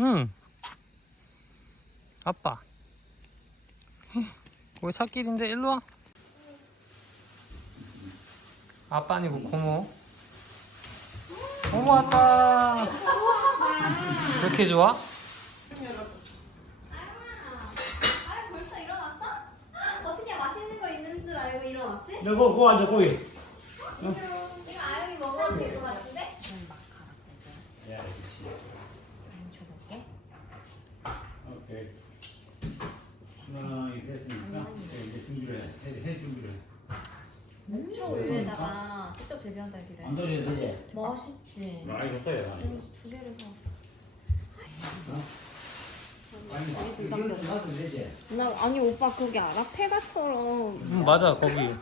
응. 아빠. 거기 찻길인데 일로 와. 아빠 아니고 고모. 고모 왔다. 그렇게 좋아? 아, 벌써 일어났어? 어떻게 맛있는 거 있는 줄 알고 일어났지? 여기 고 앉아 거기. 이거 아영이 먹어도 될 것 같은데? 야, 그렇지. 오케이. 어, 이제 됐으니까 이제 준비를 해. 해, 해 준비를. 해. 초 우유에다가 직접 재배한 딸기래. 안 돌려도 되지? 맛있지. 많이 좋다 야. 두 개를 사왔어. 아니, 놔도 되지? 나 아니 오빠 거기 알아? 폐가처럼 응 맞아 거기.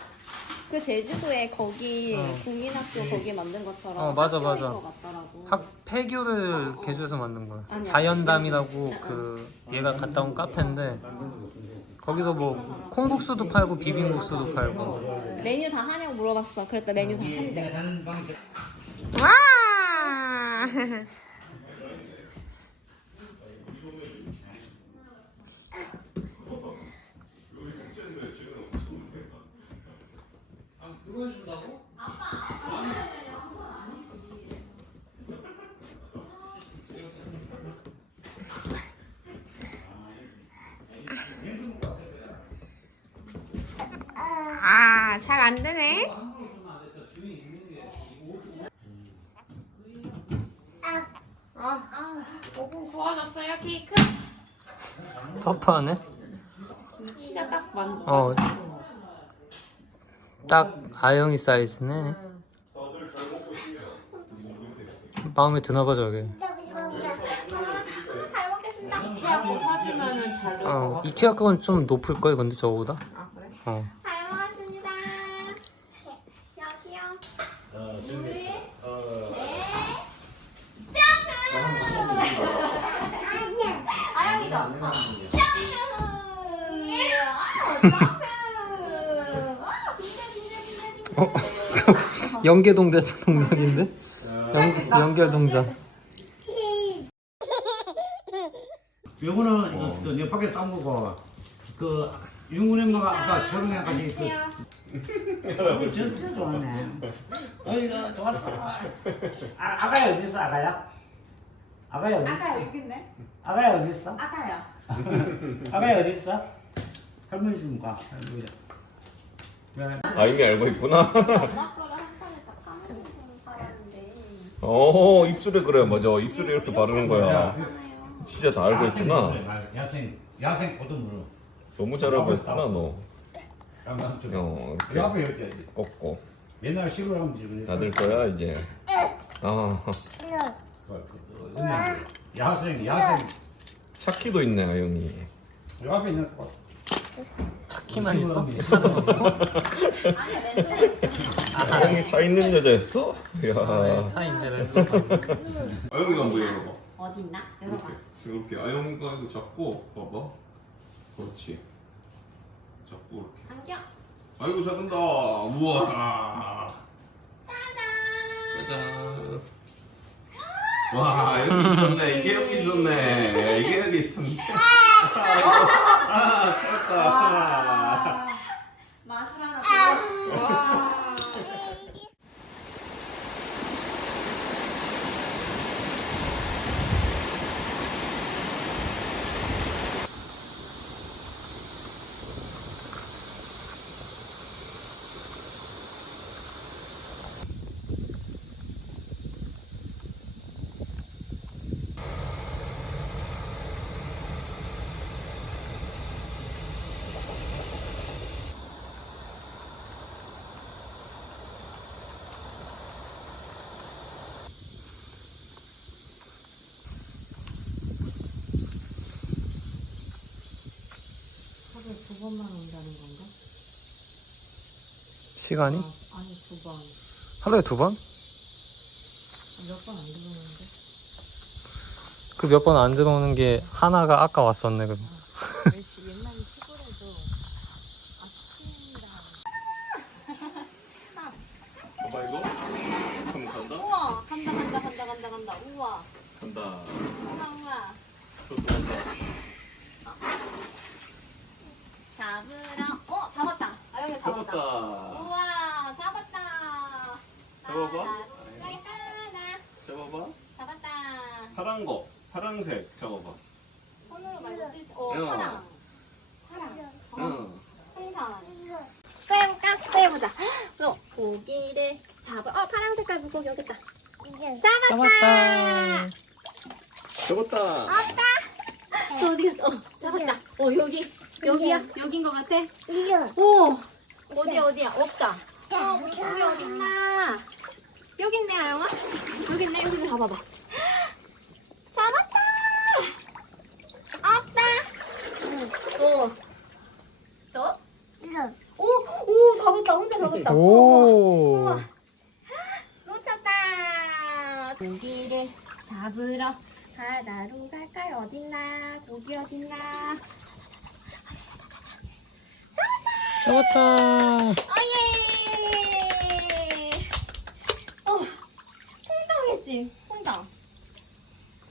그 제주도에 거기 어. 국민학교 거기 만든 것처럼 어, 맞아, 학교인 맞아. 것 같더라고. 학 폐교를 어, 어. 개조해서 만든 거야. 자연담이라고 응, 그 얘가 갔다 온 카페인데 만드는 거. 거기서 뭐 콩국수도 팔고 비빔국수도 팔고. 메뉴 다 하냐고 물어봤어. 그랬더니 메뉴 다 한대. 와! 그걸 준다고? 아, 잘 안 되네. 아, 오븐 구워졌어요, 케이크? 터프하네. 키가 딱 맞. 어. 딱 아영이 사이즈네. 마음에 드나 봐 저게. 잘 먹겠습니다. 이케아 거 사주면은 잘 나올 것 어, 같아. 이케아 거는 좀 높을 거야 근데 저거보다. 아, 그래? 어. 잘 먹었습니다. 여기요. 어, 준비. 어, 어. 어? 연계 동작 동작인데? 연, 연결 동작. 요거는 이거 그 내가 밖에 싸운 거고 그 윤군 엄마가 아까 저런 애까지 그 어, 진짜 좋았네. 어이가 좋았어. 아, 아가야 어디 있어 아가야? 아가야 어디 있어? 아까요 여기네. 아가야 어디 있어? 아까요. 아가야 어디 있어? 할머니 좀 가. 할머니. 아 이미 알고 있구나. 엄마 거를 한 손에 딱 하는 사람인데. 어 입술에 그래 맞아 입술에 이렇게 바르는 거야. 하나요. 진짜 다 알고 있구나. 야생 야생 고등으로. 너무 잘 알고 있구나 너. 양감 좀. 어그 앞에 이렇게 꺾고 옛날 시골 가면 지금 닫을 거야 이제. 아 야생 야생 차키도 있네 아영이. 요 앞에 있는 거. 키만 있어? 아영이 차 있는 여자였어? 아, 네, 야. 차 이제 렌즈. 아영이가 한번 열어봐. 어디 있나? 열어봐. 이렇게 이렇게 아영이가 이거 잡고 봐봐. 그렇지. 잡고 이렇게. 안경. 아이고 잡는다. 우와. 짜잔. 짜잔. 와 여기 있었네. 이게 여기 있었네. 이게 여기 있었네. 아 찾았다. 번만 온다는 건가? 시간이? 아니 두 번. 하루에 두 번? 몇 번 안 들어오는데. 그 몇 번 안 들어오는 게 하나가 아까 왔었네 그럼 옛날에 시골에도 봐봐 이거. 그럼 간다. 우와 간다 간다 간다 간다 간다 우와 간다. 우와 우아 저도 간다. 잡으러 어 잡았다 아영이 잡았다 잡았다. 우와 잡았다 잡아봐. 나이따나 잡아봐. 잡았다 파란 거. 파란색 잡아봐. 손으로 말고 뜰- 어 야. 파랑 파랑 응. 생선 또 해볼까? 또 해보자 또 고기를 잡아 어 파랑 색깔 물고기 여기 있다 잡았다 잡았다. 없다 저 어디 갔어? 어 잡았다 어 여기 여기야? 여긴 것 같아? 오. 어디야 어디야? 없다. 어 물고기 어딨나? 여기 있네 아영아. 여기 있네. 여기 있네 잡아봐. 잡았다. 없다 또? 또? 오, 오, 잡았다. 혼자 잡았다. 오. 우와. 놓쳤다. 고기를 잡으러 바다로 갈까요? 어딨나? 고기 어딨나? 잡았다 어예! 어, 통당했지? 통당.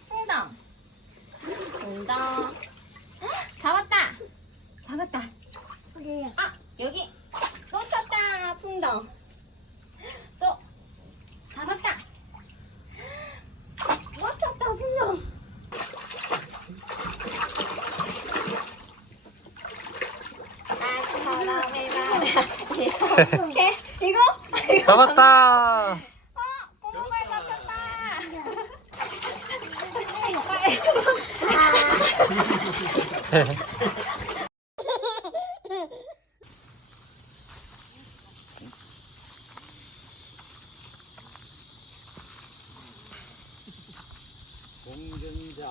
통당. 통당. 잡았다. 잡았다. 아, 여기. 놓쳤다. 풍덩. 또. 잡았다. 놓쳤다. 풍덩. 나처럼 해봐. 오케이. 이거? 이거 잡았다 고목을 잡혔다. 공전자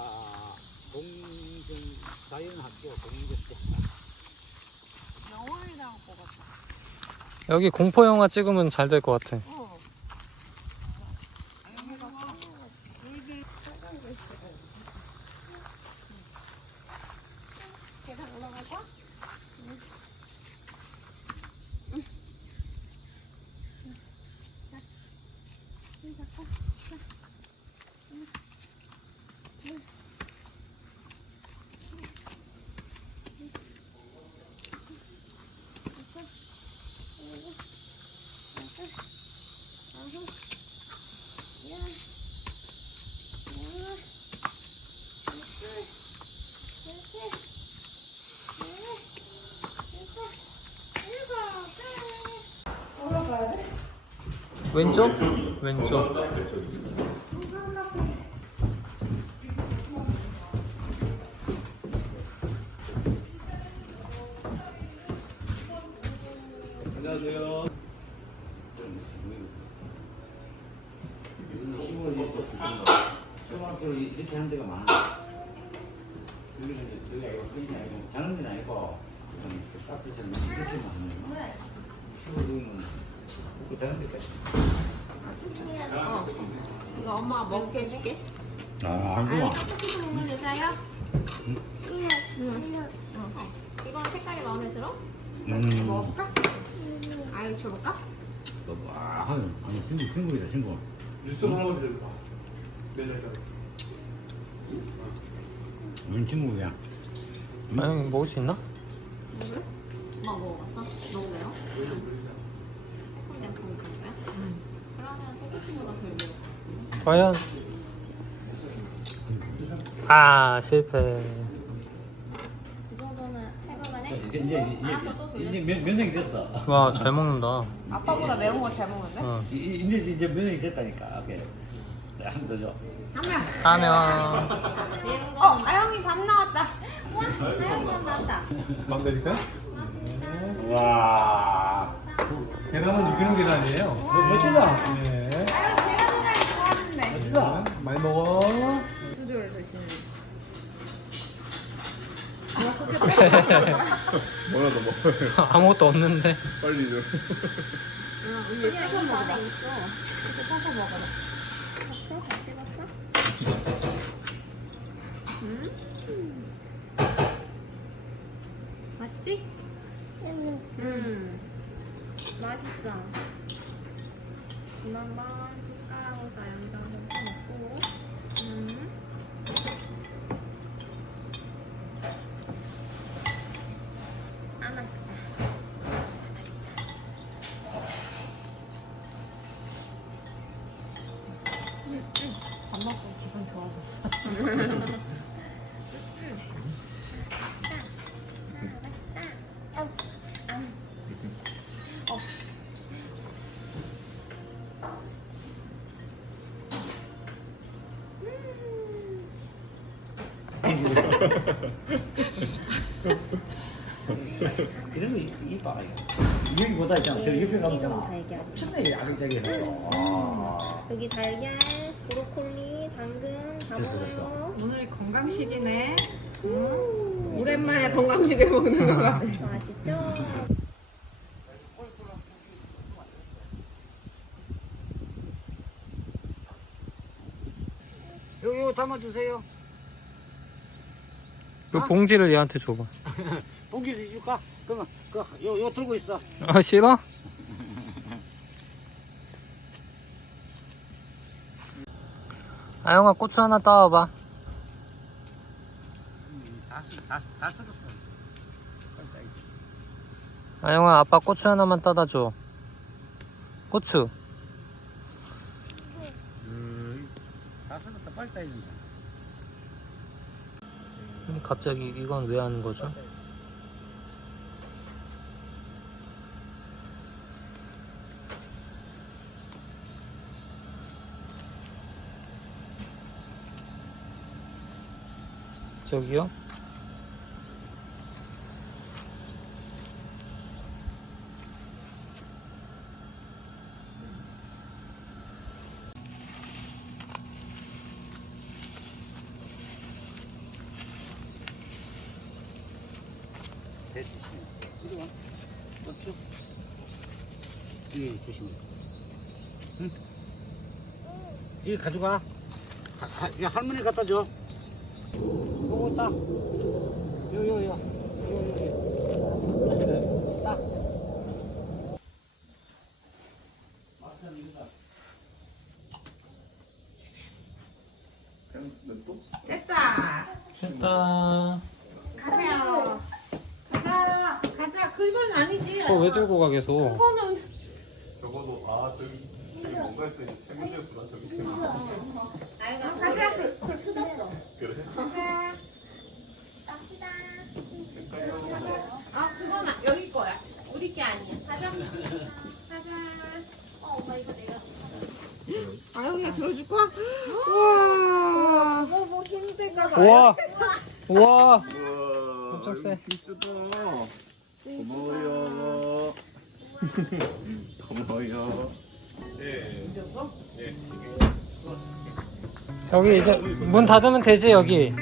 공전 자연학교 공전자 여기 공포 영화 찍으면 잘 될 것 같아 계단 올라갈까? 왼쪽? 왼쪽 안녕하세요. 이렇게 하는 데가 많아 여기는 이제 저희가 이거 그게 아니고 작은 건 아니고 그냥 그 카페처럼 이렇게만 하는 거 그 이거 엄마가 먹게 해줄게. 아 여자야? 이건 색깔이 마음에 들어? 음. 먹을까? 아이 줘볼까? 와, 아니, 아니, 친구, 친구이다, 친구. 유튜브 한번 들어봐. 맨날 저. 뭔 친구야? 아니 먹을 수 있나? 엄마 먹어봤어? 너무 매워? 그냥 그런 거야? 그러면 떡볶이보다 덜 매워. 과연 아 실패 정도는? 이제, 이제, 이제, 이제 면, 면역이 됐어. 와 잘 먹는다 아빠보다 매운 거 잘 먹는데? 어. 이- 이- 이제, 이제 면역이 됐다니까. 오케이. 내가 한번 더 줘. 하면. 매운 어, 거는 아영이 밥 나왔다. 와, 사연이랑 맞다. 맘대니까? 와. 계란은 유기농 계란이에요. 뭐, 멋지다. 네. 아영 제가 생각이 좋았는데. 멋지다. 많이 먹어. 수저를 드시는. 뭐라도 먹어. 아무것도 없는데 빨리 좀. 그냥 이거 안에 있어. 이거 타서 먹어봐. 봤어? 잘 씹었어? 음? 맛있지? 음. 맛있어. 이거 한번 두 숟가락으로 나영이가 한번 먹고. 음. 아 맛있다. 밥 먹고 기분 좋아졌어. 그래서 이, 이 봐라 이거. 여기보다 있잖아 저 옆에 가면 있잖아. 엄청나게 야글자글해서 아. 여기 달걀, 브로콜리, 당근 다 됐어, 먹어요. 오늘 건강식이네. 오랜만에 건강식을 먹는 거 같아. 맛있죠? 요요 담아주세요 그 봉지를 얘한테 줘봐. 봉지 줄까? 그러면 그요 요 들고 있어 아 싫어? 아영아 고추 하나 따와봐. 다다 아영아 아빠 고추 하나만 따다 줘. 고추. 다 썩었다 빨리 따야 된다 갑자기 이건 왜 하는 거죠? 저기요? 됐지 이리 와 고추 이 조심해 응? 이거 가져가 가, 가, 야, 할머니 갖다 줘 요거 따 요 요요 요요요 따 됐다. 됐다. 가세요. 가자. 가자. 그건 아니지. 어, 왜 들고 가 계속? 그거는 적어도 아 저기 뭔가 했더니 생일이었구나 저기 가자. 아, 아-. 어, 아, 뭐! 우와! 우와 엄청 세. 힘쓰다 고마워요 고마워요 네 여기 이제 문 닫으면 되지 여기.